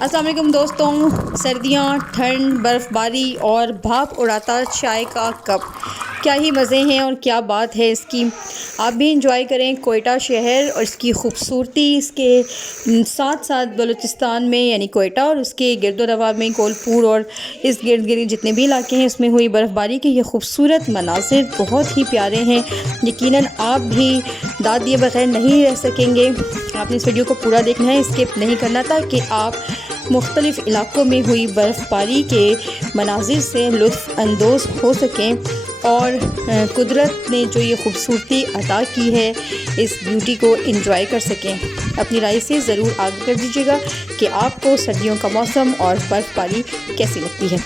अस्सलाम वालेकुम दोस्तों। सर्दियाँ, ठंड, बर्फ़बारी और भाप उड़ाता चाय का कप, क्या ही मज़े हैं और क्या बात है इसकी। आप भी इंजॉय करें कोयटा शहर और इसकी ख़ूबसूरती। इसके साथ साथ बलूचिस्तान में यानी कोयटा और उसके गिरदोनवा में कोलपुर और इस गिर्द गिर्द जितने भी इलाके हैं उसमें हुई बर्फ़बारी के ये खूबसूरत मनाज़िर बहुत ही प्यारे हैं। यकीनन आप भी दाद दिए बगैर नहीं रह सकेंगे। आपने इस वीडियो को पूरा देखना है, स्किप नहीं करना, ताकि आप मुख्तलिफ़ इलाक़ों में हुई बर्फ़बारी के मनाज़िर से लुत्फ़ अंदोज़ हो सकें और कुदरत ने जो ये ख़ूबसूरती अता की है इस ब्यूटी को एंजॉय कर सकें। अपनी राय से ज़रूर आगे कर दीजिएगा कि आपको सर्दियों का मौसम और बर्फ़बारी कैसी लगती है।